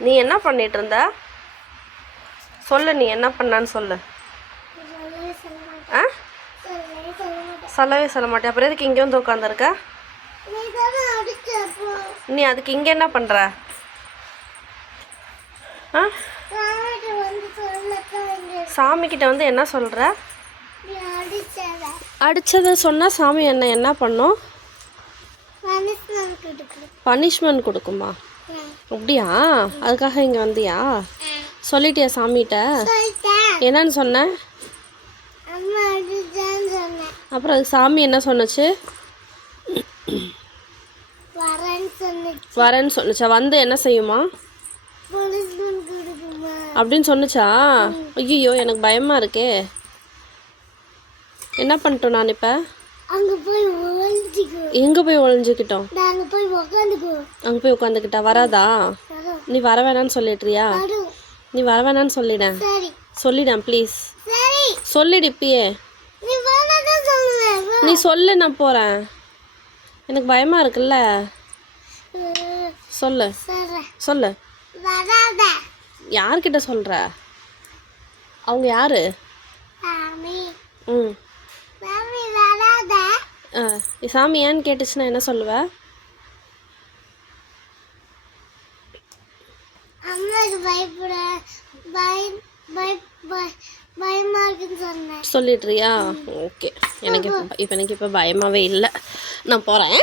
நீ என்ன பண்ணிட்டு இருந்த? சொல்லு, நீ என்ன பண்ணான்னு சொல்லு. ஆ, சொல்லவே சொல்ல மாட்டேன். அப்புறம் எதுக்கு இங்கே வந்து உட்காந்துருக்க? நீ அதுக்கு இங்கே என்ன பண்ணுற? ஆ, சாமிக்கிட்ட வந்து என்ன சொல்கிற? அடித்ததை சொன்னால் சாமி என்ன பண்ணும்? பனிஷ்மெண்ட் கொடுக்குமா? அப்படியா? அதுக்காக இங்கே வந்தியா? சொல்லிட்டியா சாமிகிட்ட? என்னன்னு சொன்ன? அப்புறம் அது சாமி என்ன சொன்னுச்சு? வரேன்னு சொன்னுச்சா? வந்து என்ன செய்யுமா அப்படின்னு சொன்னுச்சா? ஐயோ, எனக்கு பயமா இருக்கே. என்ன பண்ணிட்டோம் நான் இப்போ? எங்கே போய் ஒளிஞ்சுக்கிட்டோம்? அங்கே போய் உட்காந்துக்கிட்டா வராதா? நீ வர வேணான்னு சொல்லிடுறியா? நீ வர வேணான்னு சொல்லிடேன் ப்ளீஸ். சொல்லிடு இப்பயே. நீ சொல்லு, நான் போகிறேன். எனக்கு பயமாக இருக்குல்ல. சொல்லு. யார்கிட்ட சொல்கிற? அவங்க யாரு? ம், சாமி ஏன்னு கேட்டுச்சுன்னா என்ன சொல்லுவ? சொல்லிடுறியா? ஓகே. எனக்கு இப்போ பயமாகவே இல்லை. நான் போகிறேன்.